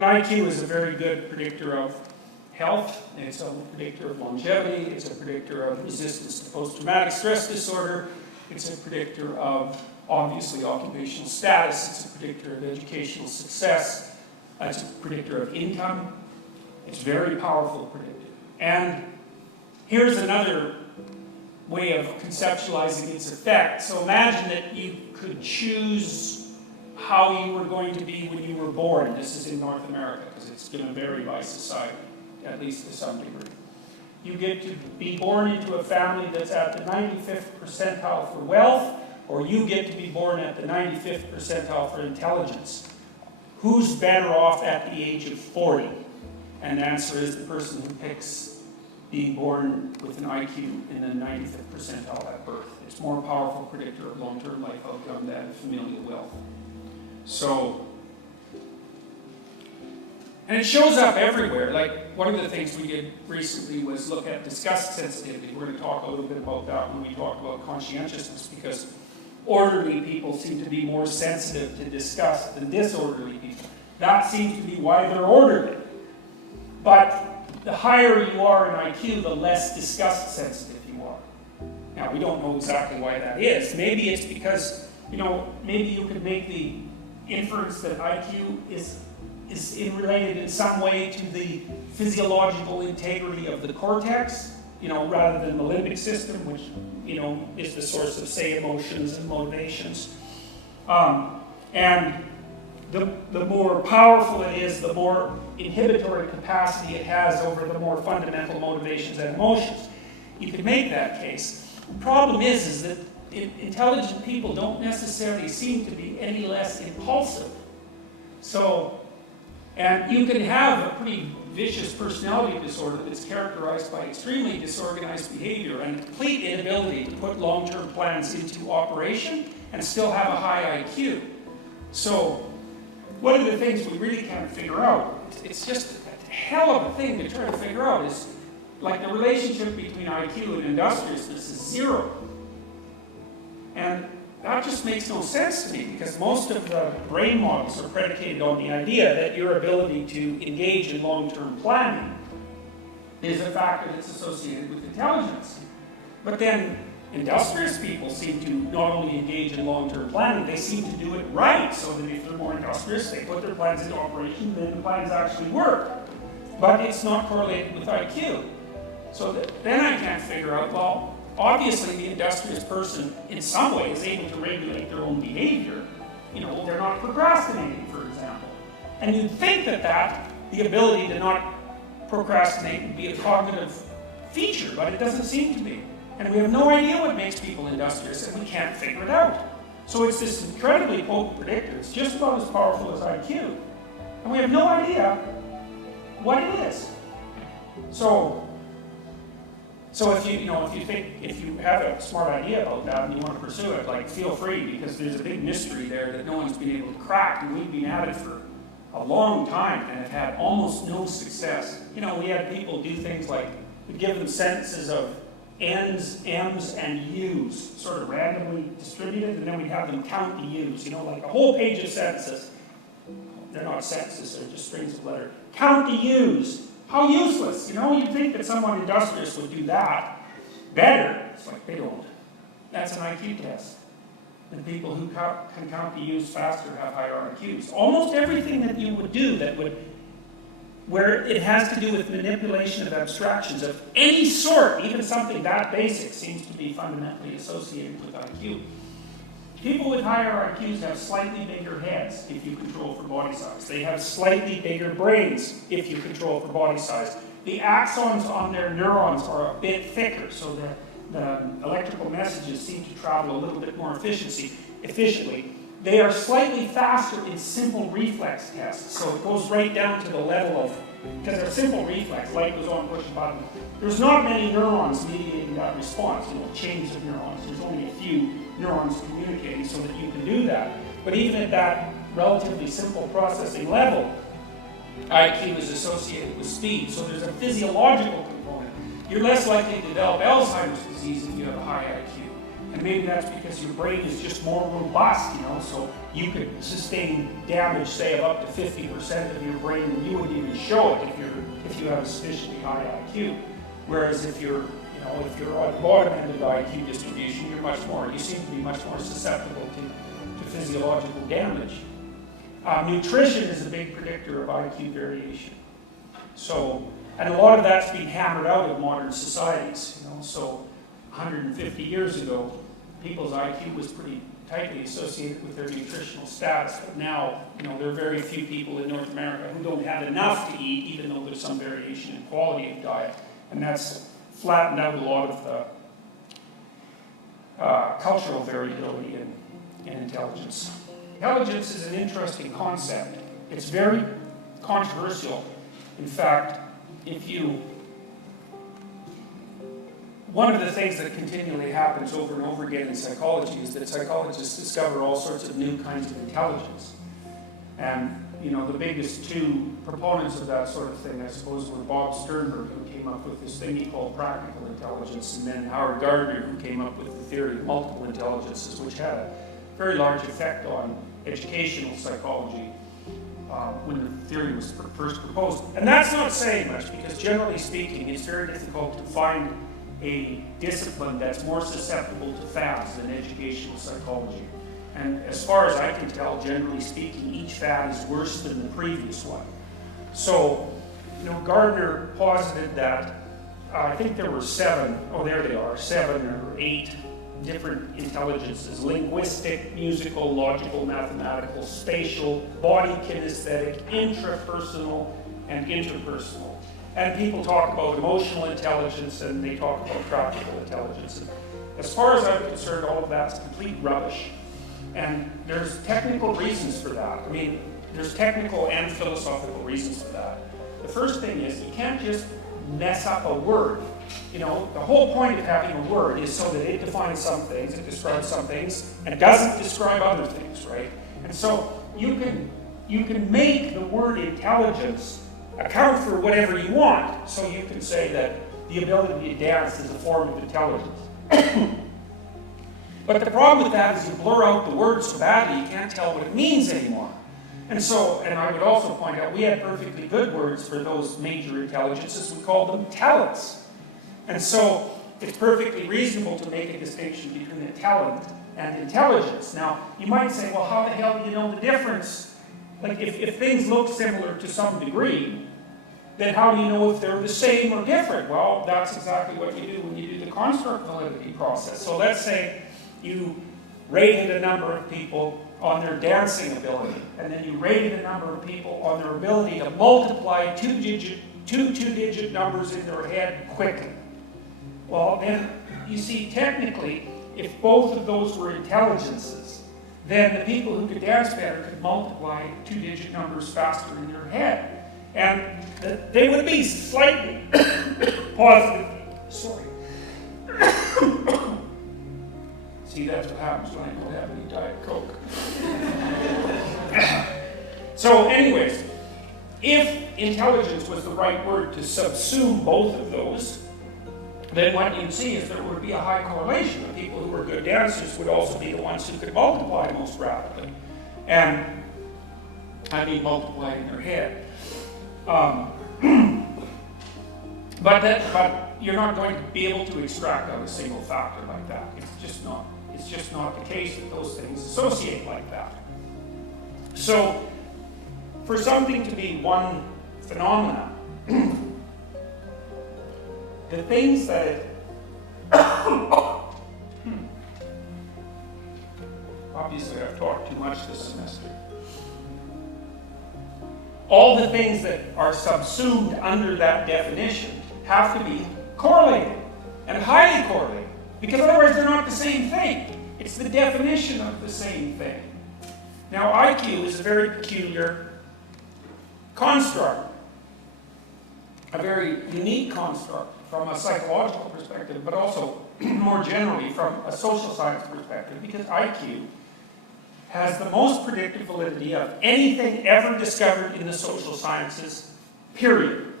IQ is a very good predictor of health. It's a predictor of longevity. It's a predictor of resistance to post-traumatic stress disorder. It's a predictor of, obviously, occupational status. It's a predictor of educational success. It's a predictor of income. It's a very powerful predictor. And here's another way of conceptualizing its effect. So imagine that you could choose how you were going to be when you were born. This is in North America, because it's going to vary by society, at least to some degree. You get to be born into a family that's at the 95th percentile for wealth, or you get to be born at the 95th percentile for intelligence. Who's better off at the age of 40? And the answer is the person who picks being born with an IQ in the 95th percentile at birth. It's a more powerful predictor of long-term life outcome than familial wealth. So, and it shows up everywhere. Like, one of the things we did recently was look at disgust sensitivity. We're going to talk a little bit about that when we talk about conscientiousness, because orderly people seem to be more sensitive to disgust than disorderly people. That seems to be why they're orderly. But the higher you are in IQ, the less disgust sensitive you are. Now, we don't know exactly why that is. Maybe it's because, maybe you could make the inference that IQ is related in some way to the physiological integrity of the cortex, rather than the limbic system, which, is the source of, say, emotions and motivations. And the more powerful it is, the more inhibitory capacity it has over the more fundamental motivations and emotions. You could make that case. The problem is that intelligent people don't necessarily seem to be any less impulsive. So, and you can have a pretty vicious personality disorder that's characterized by extremely disorganized behavior and complete inability to put long-term plans into operation and still have a high IQ. So, one of the things we really can't figure out, it's just a hell of a thing to try to figure out, is like the relationship between IQ and industriousness is zero. And that just makes no sense to me, because most of the brain models are predicated on the idea that your ability to engage in long-term planning is a factor that's associated with intelligence. But then industrious people seem to not only engage in long-term planning, they seem to do it right, so that if they're more industrious, they put their plans into operation, then the plans actually work. But it's not correlated with IQ. So then I can't figure out, well, obviously the industrious person in some way is able to regulate their own behavior. They're not procrastinating, for example. And you'd think that the ability to not procrastinate would be a cognitive feature, but it doesn't seem to be. And we have no idea what makes people industrious, and we can't figure it out. So it's this incredibly potent predictor. It's just about as powerful as IQ. And we have no idea what it is. So if you have a smart idea about that and you want to pursue it, feel free, because there's a big mystery there that no one's been able to crack, and we've been at it for a long time and have had almost no success. We had people do things like, we give them sentences of N's, M's, and U's, sort of randomly distributed, and then we have them count the U's, like a whole page of sentences. They're not sentences, they're just strings of letters. Count the U's. How useless, you'd think that someone industrious would do that better. It's like, they don't. That's an IQ test. And people who can count the U's faster have higher IQs. Almost everything that you would do where it has to do with manipulation of abstractions of any sort, even something that basic, seems to be fundamentally associated with IQ. People with higher IQs have slightly bigger heads if you control for body size. They have slightly bigger brains if you control for body size. The axons on their neurons are a bit thicker, so the electrical messages seem to travel a little bit more efficiently. They are slightly faster in simple reflex tests, so it goes right down to the level of, because they're simple reflex, light goes on, push a button. There's not many neurons mediating that response, chains of neurons. There's only a few neurons communicating so that you can do that. But even at that relatively simple processing level, IQ is associated with speed, so there's a physiological component. You're less likely to develop Alzheimer's disease if you have a high IQ. And maybe that's because your brain is just more robust, so you could sustain damage, say, of up to 50% of your brain, and you wouldn't even show it if you have a sufficiently high IQ. Whereas if you're on the bottom end of the IQ distribution, you seem to be much more susceptible to physiological damage. Nutrition is a big predictor of IQ variation. So, and a lot of that's been hammered out of modern societies, So 150 years ago, people's IQ was pretty tightly associated with their nutritional status, but now, there are very few people in North America who don't have enough to eat, even though there's some variation in quality of diet, and that's flattened out a lot of the cultural variability in intelligence. Intelligence is an interesting concept. It's very controversial. In fact, one of the things that continually happens over and over again in psychology is that psychologists discover all sorts of new kinds of intelligence. And, the biggest two proponents of that sort of thing, I suppose, were Bob Sternberg, who came up with this thing he called practical intelligence, and then Howard Gardner, who came up with the theory of multiple intelligences, which had a very large effect on educational psychology when the theory was first proposed. And that's not saying much, because generally speaking, it's very difficult to find a discipline that's more susceptible to fads than educational psychology. And as far as I can tell, generally speaking, each fad is worse than the previous one. So, Gardner posited that, I think there were 7 or 8 different intelligences: linguistic, musical, logical, mathematical, spatial, body kinesthetic, intrapersonal, and interpersonal. And people talk about emotional intelligence, and they talk about practical intelligence. And as far as I'm concerned, all of that's complete rubbish. And there's technical reasons for that. I mean, there's technical and philosophical reasons for that. The first thing is, you can't just mess up a word. The whole point of having a word is so that it defines some things, it describes some things, and doesn't describe other things, right? And so you can make the word intelligence account for whatever you want. So you can say that the ability to dance is a form of intelligence. But the problem with that is you blur out the word so badly you can't tell what it means anymore. And I would also point out, we had perfectly good words for those major intelligences. We called them talents. And so it's perfectly reasonable to make a distinction between a talent and intelligence. Now, you might say, well, how the hell do you know the difference? Like, if things look similar to some degree, then how do you know if they're the same or different? Well, that's exactly what you do when you do the construct validity process. So let's say you rated a number of people on their dancing ability, and then you rated a number of people on their ability to multiply two-digit numbers in their head quickly. Well, then, you see, technically, if both of those were intelligences, then the people who could dance better could multiply two-digit numbers faster in their head. And they would be slightly positive. Sorry. See, that's what happens when I don't have any Diet Coke. So anyways, if intelligence was the right word to subsume both of those, then what you'd see is there would be a high correlation. The people who were good dancers would also be the ones who could multiply most rapidly. And I mean multiply in their head. But you're not going to be able to extract out a single factor like that. It's just not the case that those things associate like that. So, for something to be one phenomena, the things that it obviously I've talked too much this semester. All the things that are subsumed under that definition have to be correlated, and highly correlated, because otherwise they're not the same thing. It's the definition of the same thing. Now, IQ is a very peculiar construct, a very unique construct from a psychological perspective, but also more generally from a social science perspective, because IQ has the most predictive validity of anything ever discovered in the social sciences, period.